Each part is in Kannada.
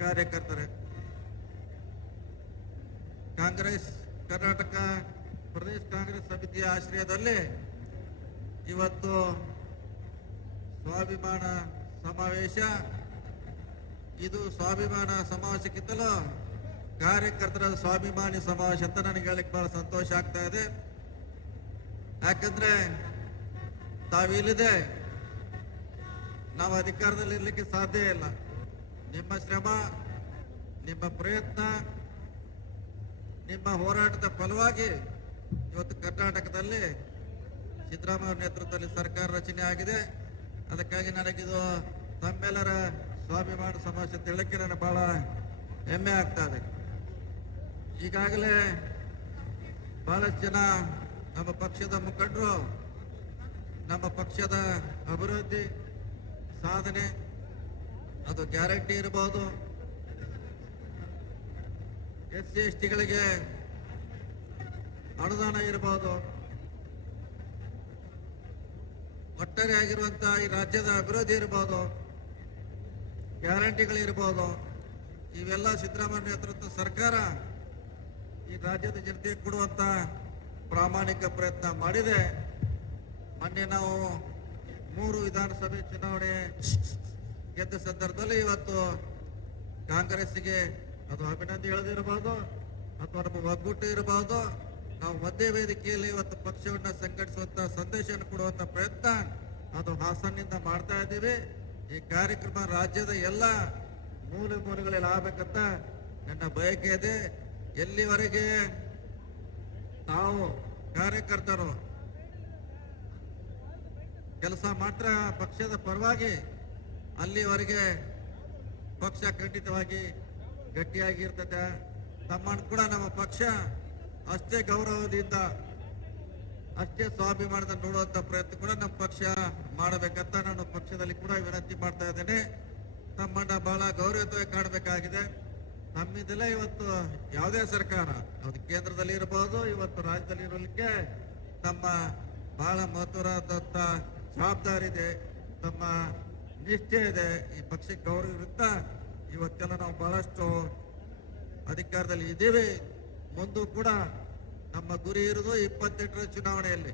ಕಾರ್ಯಕರ್ತರೆ, ಕಾಂಗ್ರೆಸ್ ಕರ್ನಾಟಕ ಪ್ರದೇಶ ಕಾಂಗ್ರೆಸ್ ಸಮಿತಿಯ ಆಶ್ರಯದಲ್ಲಿ ಇವತ್ತು ಸ್ವಾಭಿಮಾನ ಸಮಾವೇಶ. ಇದು ಸ್ವಾಭಿಮಾನ ಸಮಾವೇಶಕ್ಕಿಂತಲೂ ಕಾರ್ಯಕರ್ತರ ಸ್ವಾಭಿಮಾನಿ ಸಮಾವೇಶ ಅಂತ ನನಗೆ ಹೇಳಕ್ಕೆ ಬಹಳ ಸಂತೋಷ ಆಗ್ತಾ ಇದೆ. ಯಾಕಂದ್ರೆ ತಾವಿಲ್ಲದೆ ನಾವು ಅಧಿಕಾರದಲ್ಲಿ ಇರ್ಲಿಕ್ಕೆ ಸಾಧ್ಯ ಇಲ್ಲ. ನಿಮ್ಮ ಶ್ರಮ, ನಿಮ್ಮ ಪ್ರಯತ್ನ, ನಿಮ್ಮ ಹೋರಾಟದ ಫಲವಾಗಿ ಇವತ್ತು ಕರ್ನಾಟಕದಲ್ಲಿ ಸಿದ್ದರಾಮಯ್ಯ ನೇತೃತ್ವದಲ್ಲಿ ಸರ್ಕಾರ ರಚನೆ ಆಗಿದೆ. ಅದಕ್ಕಾಗಿ ನನಗಿದು ತಮ್ಮೆಲ್ಲರ ಸ್ವಾಭಿಮಾನ ಸಮಾವೇಶ ಅಂತ ಹೇಳಕ್ಕೆ ನನಗೆ ಬಹಳ ಹೆಮ್ಮೆ ಆಗ್ತಾ ಇದೆ. ಈಗಾಗಲೇ ಬಹಳಷ್ಟು ಜನ ನಮ್ಮ ಪಕ್ಷದ ಮುಖಂಡರು ನಮ್ಮ ಪಕ್ಷದ ಅಭಿವೃದ್ಧಿ ಸಾಧನೆ, ಅದು ಗ್ಯಾರಂಟಿ ಇರಬಹುದು, SC STಗಳಿಗೆ ಅನುದಾನ ಇರಬಹುದು, ಒಟ್ಟಾರೆ ಆಗಿರುವಂತಹ ಈ ರಾಜ್ಯದ ಅಭಿವೃದ್ಧಿ ಇರಬಹುದು, ಗ್ಯಾರಂಟಿಗಳಿರಬಹುದು, ಇವೆಲ್ಲ ಸಿದ್ದರಾಮಯ್ಯ ನೇತೃತ್ವದ ಸರ್ಕಾರ ಈ ರಾಜ್ಯದ ಜನತೆಗೆ ಕೊಡುವಂತ ಪ್ರಾಮಾಣಿಕ ಪ್ರಯತ್ನ ಮಾಡಿದೆ. ಮೊನ್ನೆ ನಾವು 3 ವಿಧಾನಸಭೆ ಚುನಾವಣೆ ಗೆದ್ದ ಸಂದರ್ಭದಲ್ಲಿ ಇವತ್ತು ಕಾಂಗ್ರೆಸ್ಗೆ ಅದು ಅಭಿನಂದನೆ ಹೇಳದಿರಬಹುದು ಅಥವಾ ನಮ್ಮ ಒಗ್ಗೂಟ ಇರಬಹುದು, ನಾವು ಒಂದೇ ವೇದಿಕೆಯಲ್ಲಿ ಇವತ್ತು ಪಕ್ಷವನ್ನ ಸಂಘಟಿಸುವಂತ ಸಂದೇಶವನ್ನು ಕೊಡುವಂತ ಪ್ರಯತ್ನ ಅದು ಹಾಸನ್ನಿಂದ ಮಾಡ್ತಾ ಇದ್ದೀವಿ. ಈ ಕಾರ್ಯಕ್ರಮ ರಾಜ್ಯದ ಎಲ್ಲ ಮೂಲೆ ಮೂಲೆಗಳಲ್ಲಿ ಆಗಬೇಕಂತ ನನ್ನ ಬಯಕೆ ಇದೆ. ಎಲ್ಲಿವರೆಗೆ ನಾವು ಕಾರ್ಯಕರ್ತರು ಕೆಲಸ ಮಾತ್ರ ಪಕ್ಷದ ಪರವಾಗಿ, ಅಲ್ಲಿವರೆಗೆ ಪಕ್ಷ ಖಂಡಿತವಾಗಿ ಗಟ್ಟಿಯಾಗಿರ್ತದೆ. ತಮ್ಮನ್ನು ಕೂಡ ನಮ್ಮ ಪಕ್ಷ ಅಷ್ಟೇ ಗೌರವದಿಂದ, ಅಷ್ಟೇ ಸ್ವಾಭಿಮಾನದ ನೋಡುವಂತ ಪ್ರಯತ್ನ ಕೂಡ ನಮ್ಮ ಪಕ್ಷ ಮಾಡಬೇಕಂತ ನಾನು ಪಕ್ಷದಲ್ಲಿ ಕೂಡ ವಿನಂತಿ ಮಾಡ್ತಾ ಇದ್ದೇನೆ. ತಮ್ಮನ್ನ ಬಹಳ ಗೌರವಯುತವಾಗಿ ಕಾಣಬೇಕಾಗಿದೆ. ನಮ್ಮಿಂದಲೇ ಇವತ್ತು ಯಾವುದೇ ಸರ್ಕಾರ, ಅದು ಕೇಂದ್ರದಲ್ಲಿ ಇರಬಹುದು, ಇವತ್ತು ರಾಜ್ಯದಲ್ಲಿ ಇರಲಿಕ್ಕೆ ತಮ್ಮ ಬಹಳ ಮಹತ್ವವಾದಂತ ಜವಾಬ್ದಾರಿ ಇದೆ, ತಮ್ಮ ನಿಷ್ಠೆ ಇದೆ. ಈ ಪಕ್ಷಕ್ಕೆ ಗೌರವ ಇರುತ್ತಾ ಇವತ್ತೆಲ್ಲ ನಾವು ಬಹಳಷ್ಟು ಅಧಿಕಾರದಲ್ಲಿ ಇದ್ದೀವಿ. ಮುಂದೂ ಕೂಡ ನಮ್ಮ ಗುರಿ ಇರುವುದು 28ರ ಚುನಾವಣೆಯಲ್ಲಿ.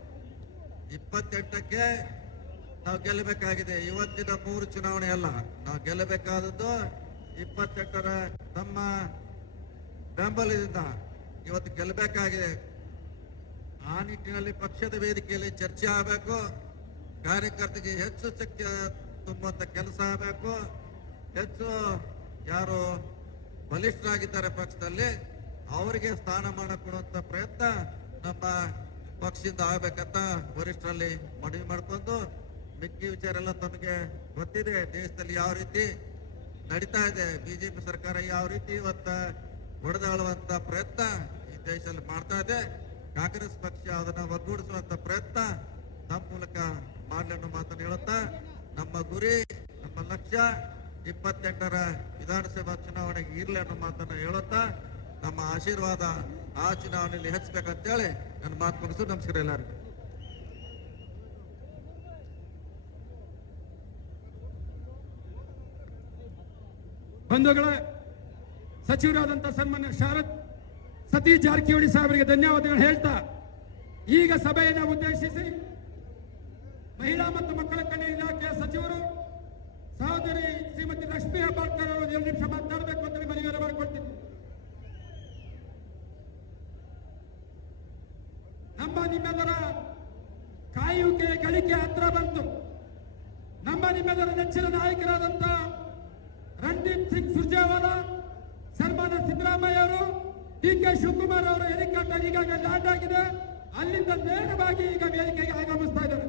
28ಕ್ಕೆ ನಾವು ಗೆಲ್ಲಬೇಕಾಗಿದೆ. ಇವತ್ತಿನ 3 ಚುನಾವಣೆ ಅಲ್ಲ, ನಾವು ಗೆಲ್ಲಬೇಕಾದದ್ದು 28ರ ನಮ್ಮ ಬೆಂಬಲದಿಂದ ಇವತ್ತು ಗೆಲ್ಲಬೇಕಾಗಿದೆ. ಆ ನಿಟ್ಟಿನಲ್ಲಿ ಪಕ್ಷದ ವೇದಿಕೆಯಲ್ಲಿ ಚರ್ಚೆ ಆಗಬೇಕು. ಕಾರ್ಯಕರ್ತರಿಗೆ ಹೆಚ್ಚು ಶಕ್ತಿ ತುಂಬುವಂತ ಕೆಲಸ ಆಗಬೇಕು. ಹೆಚ್ಚು ಯಾರು ಬಲಿಷ್ಠರಾಗಿದ್ದಾರೆ ಪಕ್ಷದಲ್ಲಿ ಅವರಿಗೆ ಸ್ಥಾನಮಾನ ಕೊಡುವಂತ ಪ್ರಯತ್ನ ನಮ್ಮ ಪಕ್ಷದಿಂದ ಆಗ್ಬೇಕಂತ ವರಿಷ್ಠರಲ್ಲಿ ಮನವಿ ಮಾಡ್ಕೊಂಡು, ಮಿಕ್ಕಿ ವಿಚಾರ ಎಲ್ಲ ತಮಗೆ ಗೊತ್ತಿದೆ. ದೇಶದಲ್ಲಿ ಯಾವ ರೀತಿ ನಡೀತಾ ಇದೆ, ಬಿಜೆಪಿ ಸರ್ಕಾರ ಯಾವ ರೀತಿ ಇವತ್ತ ಹೊಡೆದಾಳುವಂತ ಪ್ರಯತ್ನ ಈ ದೇಶದಲ್ಲಿ ಮಾಡ್ತಾ ಇದೆ. ಕಾಂಗ್ರೆಸ್ ಪಕ್ಷ ಅದನ್ನ ಒಗ್ಗೂಡಿಸುವಂತ ಪ್ರಯತ್ನ ನಮ್ಮ ಮೂಲಕ ಮಾಡಲಿ ಅನ್ನೋ ಮಾತನ್ನು ಹೇಳುತ್ತಾ, ನಮ್ಮ ಗುರಿ, ನಮ್ಮ ಲಕ್ಷ್ಯ 28ರ ವಿಧಾನಸಭಾ ಚುನಾವಣೆಗೆ ಇರ್ಲಿ ಅನ್ನೋ ಮಾತನ್ನ ಹೇಳುತ್ತಾ, ನಮ್ಮ ಆಶೀರ್ವಾದ ಆ ಚುನಾವಣೆಯಲ್ಲಿ ಹೆಚ್ಚಬೇಕಂತೇಳಿ ನನ್ನ ಮಾತು ಮುಗಿಸು. ನಮಸ್ಕಾರ ಎಲ್ಲರಿಗೂ. ಬಂಧುಗಳೇ, ಸಚಿವರಾದಂತಹ ಸನ್ಮಾನ್ಯ ಸತೀಶ್ ಜಾರಕಿಹೊಳಿ ಸಾಹೇಬರಿಗೆ ಧನ್ಯವಾದಗಳು ಹೇಳ್ತಾ, ಈಗ ಸಭೆಯನ್ನು ಉದ್ದೇಶಿಸಿ ಮಹಿಳಾ ಮತ್ತು ಮಕ್ಕಳ ಕಲ್ಯಾಣ ಇಲಾಖೆಯ ಸಚಿವರು ಸಹೋದರಿ ಶ್ರೀಮತಿ ಲಕ್ಷ್ಮೀ ಹೆಬ್ಬಾಳ್ಕರ್ ಅವರು 2 ನಿಮಿಷ ಮಾತನಾಡಬೇಕು ಅಂತ ಮನವಿಯನ್ನು ಮಾಡಿಕೊಡ್ತೀನಿ. ನಮ್ಮ ನಿಮ್ಮೆಲ್ಲರ ಕಾಯುವಿಕೆ ಗಳಿಕೆ ಹತ್ರ ಬಂತು. ನಮ್ಮ ನಿಮ್ಮೆಲ್ಲರ ನೆಚ್ಚಿನ ನಾಯಕರಾದಂತ ರಣದೀಪ್ ಸಿಂಗ್ ಸುರ್ಜೇವಾಲಾ, ಸನ್ಮಾನ್ಯ ಸಿದ್ದರಾಮಯ್ಯ ಅವರು, DK ಶಿವಕುಮಾರ್ ಅವರ ಹೆಲಿಕಾಪ್ಟರ್ ಈಗಾಗಲೇ ಲ್ಯಾಂಡ್ ಆಗಿದೆ. ಅಲ್ಲಿಂದ ನೇರವಾಗಿ ಈಗ ವೇದಿಕೆಗೆ ಆಗಮಿಸ್ತಾ ಇದ್ದಾರೆ.